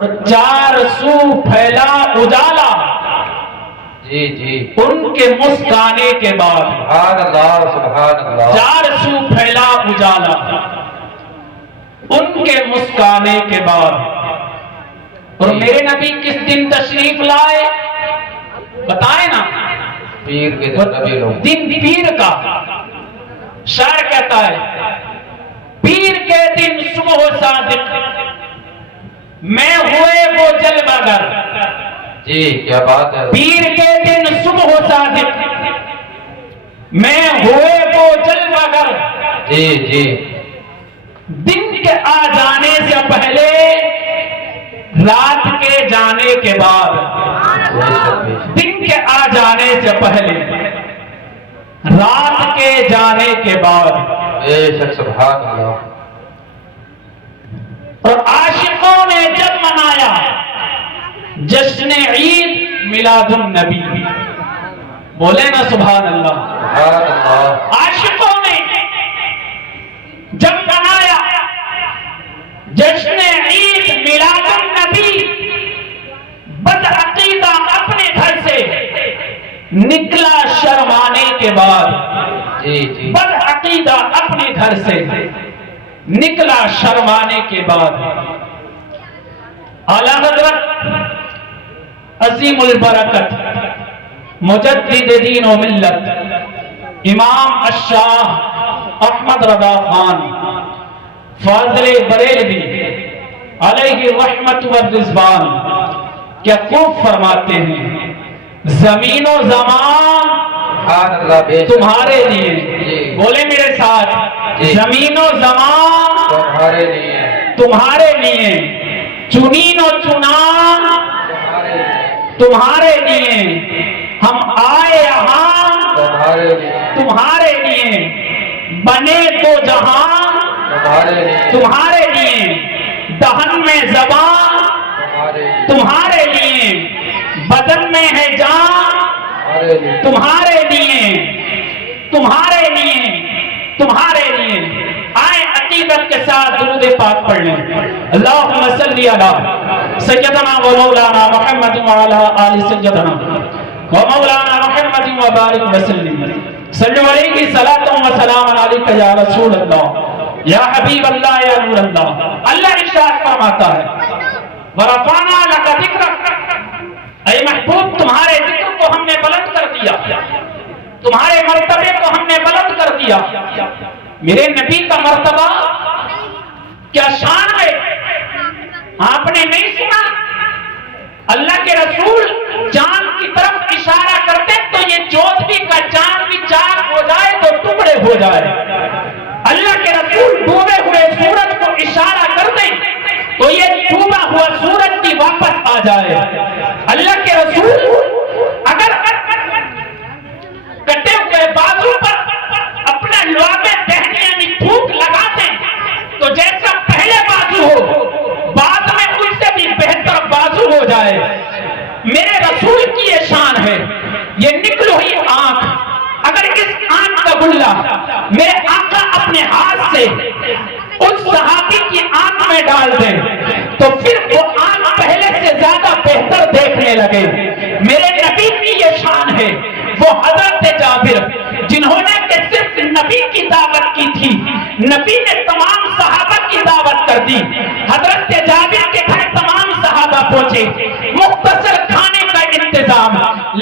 چار سو پھیلا اجالا جی جی ان کے مسکرانے کے بعد سبحان اللہ سبحان اللہ چار سو پھیلا اجالا ان کے مسکرانے کے بعد. اور میرے نبی کس دن تشریف لائے بتائیں نا. پیر کے دن نبی لوگ دن پیر کا. شاعر کہتا ہے پیر کے دن صبح صادق میں ہوئے وہ جلوہ گر. جی کیا بات ہے. پیر کے دن صبح صادق میں ہوئے وہ جلوہ گر. جی جی دن کے آ جانے سے پہلے رات کے جانے کے بعد. دن کے آ جانے سے پہلے رات کے جانے کے بعد. بے شک سبحان اللہ. اور عاشقوں نے جب منایا جشن عید میلاد النبی. بولے نا سبحان اللہ. سبحان اللہ. عاشقوں نے جب منایا جشن عید میلاد النبی بدعقیدہ اپنے گھر سے نکلا شرمانے کے بعد. جی جی بدعقیدہ اپنے گھر سے نکلا شرمانے کے بعد. اعلیٰ حضرت عظیم البرکت مجدد دین و ملت امام الشاہ احمد رضا خان فاضل بریلوی علیہ رحمت و رضوان کیا خوب فرماتے ہیں زمین و زمان سبحان اللہ. بے شک تمہارے لیے. جی. بولے میرے ساتھ جی. زمین و زمان تمہارے لیے تمہارے لیے چنین و چنان تمہارے لیے تمہارے لیے ہم آئے یہاں تمہارے لیے تمہارے لیے بنے تو جہاں تمہارے لیے تمہارے لیے دہن میں زبان تمہارے لیے تمہارے لیے بدن میں ہے جان تمہارے لیے تمہارے لیے تمہارے لیے تمہارے لیے. آئے عقیدت کے ساتھ درود پاک پڑھ لیں. اللہم صلی علی سیدنا و مولانا محمد وعلی آل سیدنا و مولانا محمد وبارک وسلم. صلی علیہ صلاۃ و سلام علیک یا رسول اللہ یا حبیب اللہ یا نور اللہ. اللہ ارشاد فرماتا ہے ورفعنا لک ذکرک. اے محبوب تمہارے ذکر کو ہم نے بلند کر دیا, تمہارے مرتبے کو ہم نے بلند کر دیا. میرے نبی کا مرتبہ کیا شان ہے آپ نے نہیں سنا. اللہ کے رسول چاند کی طرف اشارہ کرتے تو یہ چودھویں کا چاند بھی چاک ہو جائے تو ٹکڑے ہو جائے. اللہ کے رسول ڈوبے ہوئے سورج کو اشارہ کر دیں تو یہ ڈوبا ہوا سورج بھی واپس آ جائے. اللہ کے رسول اگر کٹے ہوئے بازو پر اپنا لعاب دہن یعنی تھوک لگاتے تو جیسا پہلے بازو ہو بعد میں اس سے بھی بہتر بازو ہو جائے. میرے رسول کی یہ شان ہے. یہ نکل ہوئی آنکھ اگر اس آنکھ کا گلہ میرے آقا اپنے ہاتھ سے اس صحابی کی آنکھ میں ڈال دیں تو پھر وہ آنکھ پہلے سے زیادہ بہتر دیکھنے لگے. میرے نبی کی یہ شان ہے. وہ حضرت جابر جنہوں نے کہ صرف نبی کی دعوت کی تھی, نبی نے تمام صحابہ کی دعوت کر دی. حضرت جابر کے گھر تمام صحابہ پہنچے, مختصر کھانے کا انتظام,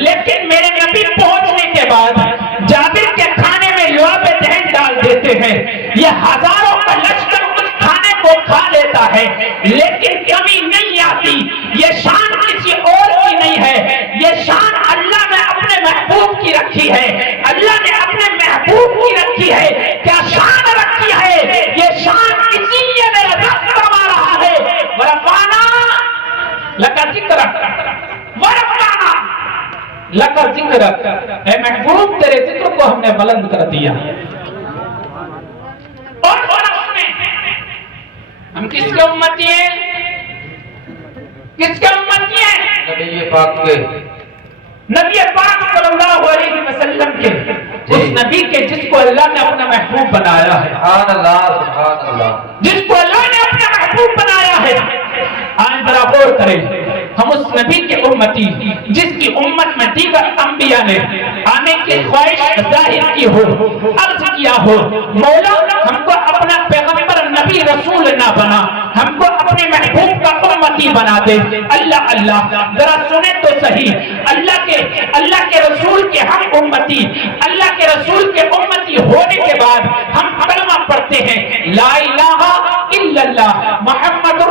لیکن میرے نبی پہنچنے کے بعد جابر کے کھانے میں لعاب دہن ڈال دیتے ہیں. یہ ہزاروں کا لشکر اس کھانے کو کھا لیتا ہے لیکن کمی نہیں آتی. یہ شان کسی اور کی نہیں ہے, یہ شان اللہ نے اپنے محبوب کی رکھی ہے. اللہ نے اپنے محبوب کی رکھی ہے. کیا شان رکھی ہے؟ یہ شان اسی لیے میرا رب فرما رہا ہے ورفعنا لک ذکرک ورفعنا لک ذکرک. اے محبوب تیرے ذکر کو ہم نے بلند کر دیا. اور ہم کس کے امتی ہیں؟ کس کے امتی ہیں؟ نبی پاک کے, نبی پاک صلی اللہ علیہ وسلم کے, اس نبی کے جس کو اللہ نے اپنا محبوب بنایا ہے. سبحان اللہ سبحان اللہ. جس کو اللہ نے اپنا محبوب بنایا ہے. آج ذرا غور کریں، ہم اس نبی کے امتی جس کی امت میں دیگر انبیاء نے آنے کی خواہش ظاہر کی ہو، عرض کیا ہو، مولا ہم کو اپنا پیغمبر نبی رسول نہ بنا، ہم کو اپنے محبوب کا امتی بنا دے۔ اللہ اللہ، ذرا سنیں تو صحیح، اللہ کے رسول کے ہم امتی، اللہ کے رسول کے امتی ہونے کے بعد ہم کلمہ پڑھتے ہیں لا الہ الا اللہ محمد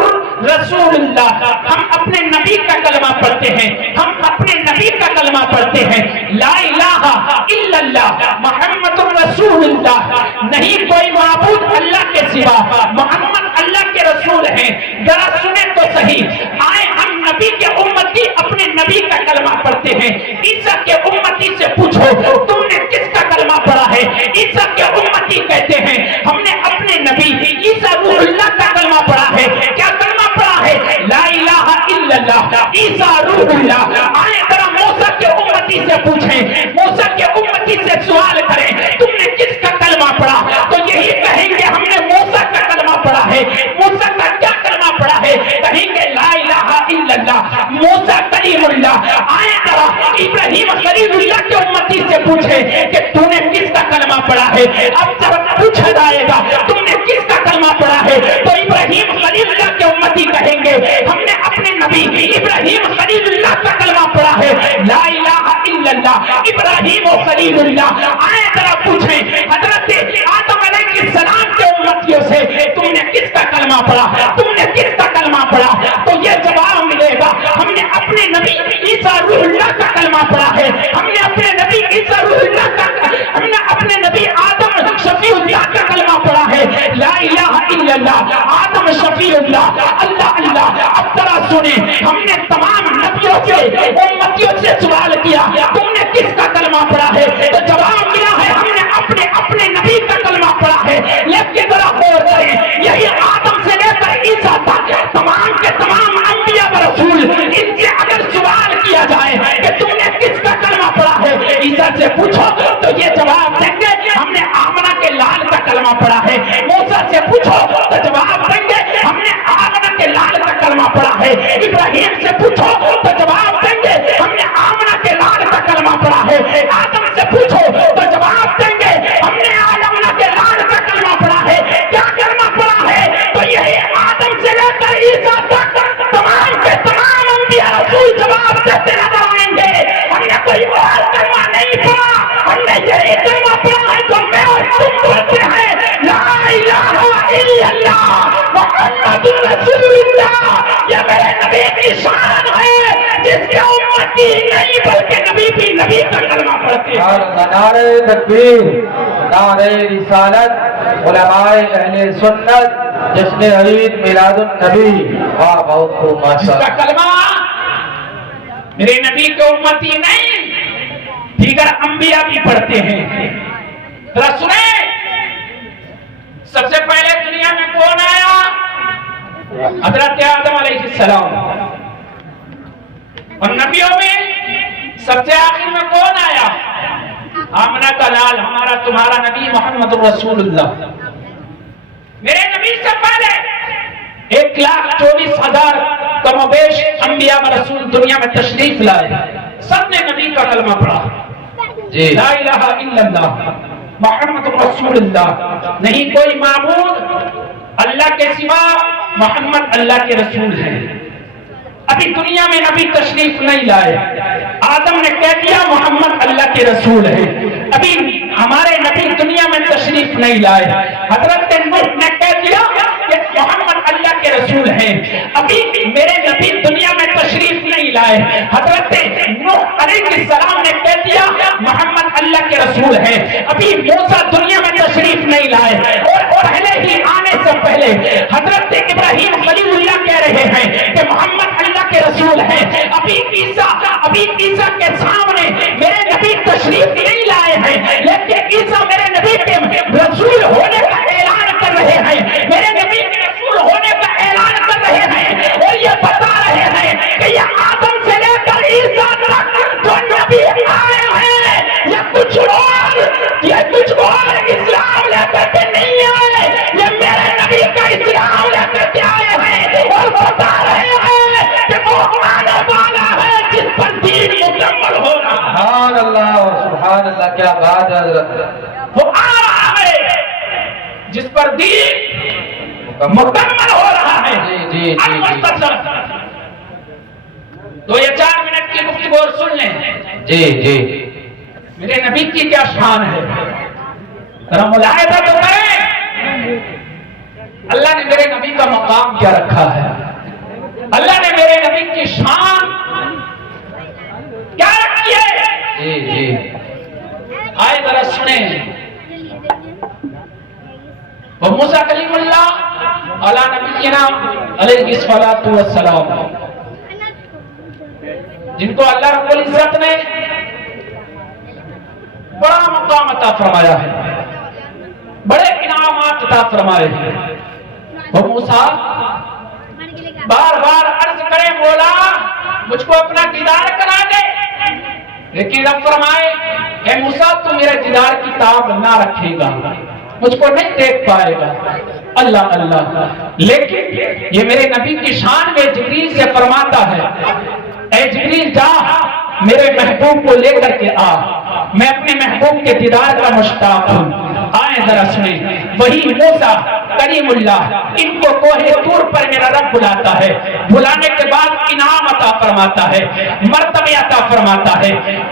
رسول اللہ، ہم اپنے نبی کا کلمہ پڑھتے ہیں، ہم اپنے نبی کا کلمہ پڑھتے ہیں لا الہ الا اللہ محمد رسول اللہ، نہیں کوئی معبود اللہ کے سوا، محمد اللہ کے رسول ہیں۔ ذرا سنیں تو صحیح، آئے ہم نبی کے امتی اپنے نبی کا کلمہ پڑھتے ہیں، عیسیٰ کے امتی سے پوچھو تم نے کس کا کلمہ پڑھا ہے؟ عیسیٰ کے امتی کہتے ہیں ہم نے اپنے نبی عیسیٰ روح اللہ کا کلمہ پڑھا ہے۔ کیا کلمہ پڑھا ہے؟ لا الہ الا اللہ عیسیٰ روح اللہ۔ آئے ذرا موسیٰ کے امتی سے پوچھیں، موسیٰ کے امتی سے سوال کریں تم نے کس کا کلمہ پڑھا؟ تو یہی کہیں گے ہم نے موسیٰ کا کلمہ پڑھا ہے۔ موسیٰ کا کیا کلمہ پڑھا ہے؟ کہیں گے لا الہ الا اللہ موسیٰ کلیم اللہ۔ آئے ذرا ابراہیم خلیل اللہ کے امتی سے پوچھیں کہ تو نے کس کا کلمہ پڑھا ہے؟ اب جب پوچھا جائے گا تم نے کس کا کلمہ پڑھا ہے تو ابراہیم خلیل اللہ کے امتی کہیں گے ہم نے اپنے نبی ابراہیم خلیل اللہ کا کلمہ پڑھا ہے لا الہ الا اللہ ابراہیم و خلیل اللہ۔ آئے ذرا پوچھیں حضرت آدم علیہ السلام کے امتیوں سے تم نے کس کا کلمہ پڑھا؟ تم نے کس کا کلمہ پڑھا؟ تو یہ جواب ملے گا ہم نے اپنے نبی عیسیٰ روح اللہ کا کلمہ پڑھا ہے، ہم نے اپنے نبی عیسیٰ روح اللہ کا، ہم نے اپنے نبی آدم شفیع اللہ کا کلمہ پڑھا ہے لا الہ الا اللہ آدم شفیع اللہ۔ اللہ اللہ، اب ذرا سنیں، ہم نے تمام نبیوں سے امتیوں سے سوال کیا تم نے کس کا کلمہ پڑھا ہے تو جواب ملا ہے ہم نے اپنے نبی کا کلمہ پڑھا ہے۔ لیکن ذرا غور کریں، یہی آدم سے لے کر عیسیٰ تک تمام کے تمام انبیاء و رسول، ان سے اگر سوال کیا جائے کہ تم نے کس کا کلمہ پڑھا ہے عیسیٰ سے پوچھو تو یہ جواب دیں گے ہم نے آمنہ کے لال کا کلمہ پڑھا ہے۔ موسیٰ سے پوچھو تو جواب دیں گے ہم نے آمنہ کے لال کا کلمہ پڑھا ہے۔ ابراہیم سے پوچھو تو جواب دیں گے ہم نے آمنہ کے لال کا کلمہ پڑھا ہے۔ آدم سے پوچھو تو جواب دیں گے ہم نے آمنہ کے لال کا کلمہ پڑھا ہے۔ کیا کلمہ پڑھا ہے؟ تو یہی آدم سے لے کر عیسیٰ تک تمام کے تمام انبیاء رسول جواب دیتے نظر آئیں گے ہم نے کوئی اور کلمہ نہیں پڑھا، ہم نے یہی کلمہ پڑھا ہے جو میں اور تم بولتے ہیں لا الہ الا اللہ محمد رسول اللہ۔ یہ میرے نبی کی شان ہے جس کے امتی نہیں بلکہ نبی بھی نبی کا کلمہ پڑھتے ہیں۔ نعرہ تکبیر، نعرہ رسالت، علماء اہل سنت، جشن عید میلاد النبی، واہ بہت خوب جس ماشاءاللہ۔ کا کلمہ میرے نبی کے امتی نہیں دیگر انبیاء بھی پڑھتے ہیں۔ ذرا سنیں، سب سے پہلے دنیا میں کون آیا؟ حضرت آدم علیہ السلام۔ اور نبیوں میں سب سے آخر میں کون آیا؟ آمنہ کا لال، ہمارا تمہارا نبی محمد رسول اللہ۔ میرے نبی سے پہلے 1,24,000 کم و بیش انبیاء و رسول دنیا میں تشریف لائے، سب نے نبی کا کلمہ پڑھا جی لا الہ الا اللہ محمد رسول اللہ، نہیں کوئی معبود اللہ کے سوا، محمد اللہ کے رسول ہیں۔ ابھی دنیا میں نبی تشریف نہیں لائے، آدم نے کہہ دیا محمد اللہ کے رسول ہیں۔ ابھی ہمارے نبی دنیا میں تشریف نہیں لائے، حضرت نوح نے کہہ دیا کہ محمد اللہ کے رسول ہیں۔ ابھی میرے نبی دنیا میں تشریف نہیں لائے، حضرت نوح علیہ السلام نے کہہ دیا محمد اللہ کے رسول ہیں۔ ابھی موسیٰ دنیا میں تشریف نہیں لائے، اور پہلے ہی آنے سے پہلے حضرت ابراہیم خلیل اللہ کہہ رہے ہیں کہ محمد اللہ کے رسول ہیں۔ ابھی عیسیٰ کے سامنے میرے نبی تشریف نہیں لائے ہیں، لیکن عیسیٰ میرے نبی کے رسول ہونے کا اعلان کر رہے ہیں، میرے نبی کے رسول ہونے کا اعلان کر رہے ہیں، اور یہ بتا رہے ہیں کہ یہ آدم سے لے کر عیسیٰ تک جو نبی آئے ہیں یہ کچھ اور اسلام لے کر کے نہیں آئے، یہ میرے نبی کا اسلام لے کر کے آئے ہیں، اور بتا رہے ہیں کیا بات ہے حضرت. وہ آ رہا ہے جس پر دین مکمل ہو رہا ہے. جی. مختصر 2 یا 4 منٹ کی گفتگو سن لیں. جی. میرے نبی کی کیا شان ہے ذرا ملاحظہ تو کریں. اللہ نے میرے نبی کا مقام کیا رکھا ہے, اللہ نے میرے نبی کی شان کیا رکھی ہے. جی. آئے ذرا سنیں. وہ موسیٰ کلیم اللہ علی نبینا علیہ الصلوۃ والسلام, جن کو اللہ رب العزت نے بڑا مقام عطا فرمایا ہے, بڑے انعامات عطا فرمائے ہیں. وہ موسیٰ بار بار عرض کرے مولا مجھ کو اپنا دیدار کرا دے, لیکن رب فرمائے اے موسیٰ تو میرے دیدار کی تاب نہ رکھے گا, مجھ کو نہیں دیکھ پائے گا. اللہ اللہ. لیکن یہ میرے نبی کی شان میں جبریل سے فرماتا ہے اے جبریل جا میرے محبوب کو لے کر کے آ, میں اپنے محبوب کے دیدار کا مشتاق ہوں. آئیں ذرا سنیں. وہی موسیٰ کلیم اللہ ان کو کوہ طور پر میرا رب بلاتا ہے, بلانے کے بعد انعام عطا فرماتا ہے, مرتبے عطا فرماتا ہے.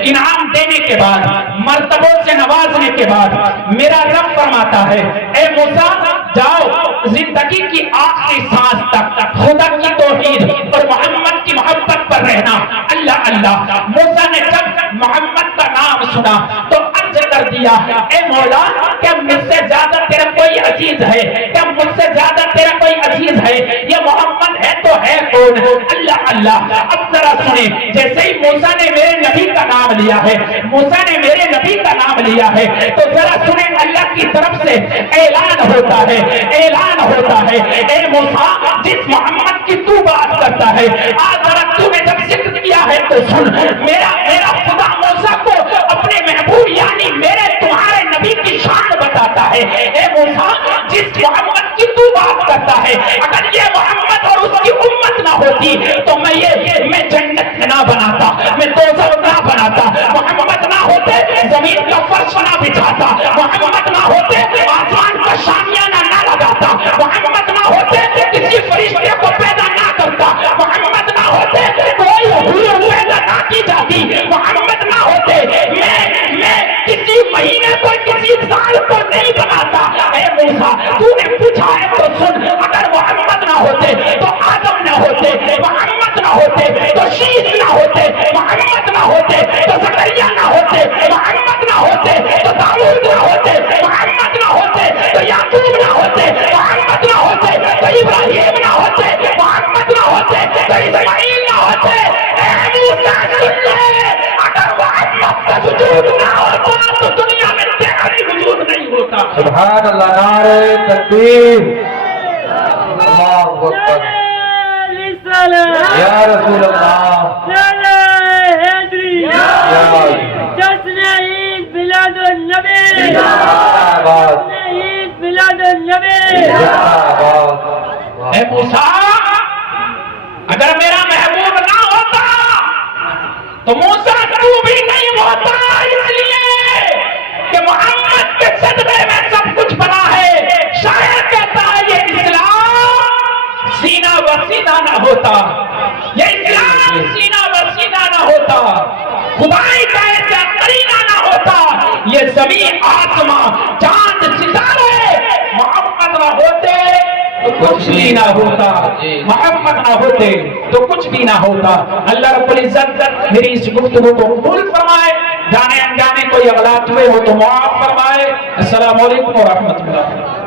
انعام دینے کے بعد مرتبوں سے نوازنے کے بعد میرا رب فرماتا ہے اے موسیٰ جاؤ زندگی کی آخری سانس تک خدا کی توحید اور محمد کی محبت پر رہنا. اللہ اللہ. موسیٰ نے جب محمد کا نام سنا تو عرض کر دیا اے مولا کیا مجھ سے زیادہ تیرا کوئی عزیز ہے, کیا مجھ سے زیادہ تیرا کوئی عزیز ہے, یہ محمد ہے تو ہے کون. اللہ اللہ. اب ذرا سنیں, جیسے ہی موسیٰ نے میرے نبی کا نام لیا ہے, موسیٰ نے میرے نبی کا نام لیا ہے, تو ذرا سنیں اللہ کی طرف سے اعلان ہوتا ہے, اعلان ہوتا ہے اے موسیٰ جس محمد کی تو بات کرتا ہے آج ذرا تو نے جب ذکر کیا ہے تو سن. میرا خدا موسیٰ کو اپنے محبوب یعنی میرے تمہارے نبی کی شان بتاتا ہے. اے موسیٰ جس محمد کی تو بات کرتا ہے اگر یہ محمد اور اس کی امت نہ ہوتی تو میں جنت نہ بناتا, میں دوزخ نہ بناتا. محمد نہ ہوتے زمین کا فرش نہ بچھاتا, محمد نہ ہوتے آسمان کا شامیانہ نہ لگاتا, محمد نہ ہوتے کسی فرشتے کو پیدا نہ کرتا, محمد نہ ہوتے کوئی حور پیدا نہ کی جاتی, محمد نہ ہوتے میں کسی مہینے کو کسی سال کو نہیں بناتا. اے موسیٰ تو نے پوچھا ہے تو سن, اگر محمد نہ ہوتے تو آدم نہ ہوتے, محمد نہ ہوتے تو شیش نہ ہوتے, محمد نہ ہوتے تو زکریا نہ ہوتے, محمد نہ ہوتے تو داؤد نہ ہوتے, محمد نہ ہوتے تو یعقوب نہ ہوتے, محمد نہ ہوتے تو ابراہیم نہ ہوتے, محمد نہ ہوتے تو اسماعیل نہ ہوتے. اے موسیٰ سن لے, اگر محمد کا وجود نہ ہوتا تو دنیا میں تیرا بھی وجود نہیں ہوتا. سبحان اللہ. نعرہ تکبیر. اللہ اکبر. یا رسول اللہ. جشن عید میلاد النبی, عید میلاد النبی. اے موسیٰ اگر میرا محبوب نہ ہوتا تو موسیٰ تو بھی نہیں ہوتا, اس لیے کہ محمد کے صدقے میں سب کچھ بنا ہے. شاعر کہتا ہے یہ اسلام سینہ و سینہ نہ ہوتا, یہ اسلام سینہ و سینہ نہ ہوتا, خدائی کا ایسا قرینہ نہ ہوتا, یہ زمین آسمان چاند ستارے محمد نہ ہوتے تو کچھ بھی نہ ہوتا, محمد نہ ہوتے تو کچھ بھی نہ ہوتا. اللہ رب العزت میری اس گفتگو کو قبول فرمائے, جانے انجانے کوئی غلط ہوئے ہو تو معاف فرمائے. السلام علیکم ورحمۃ اللہ.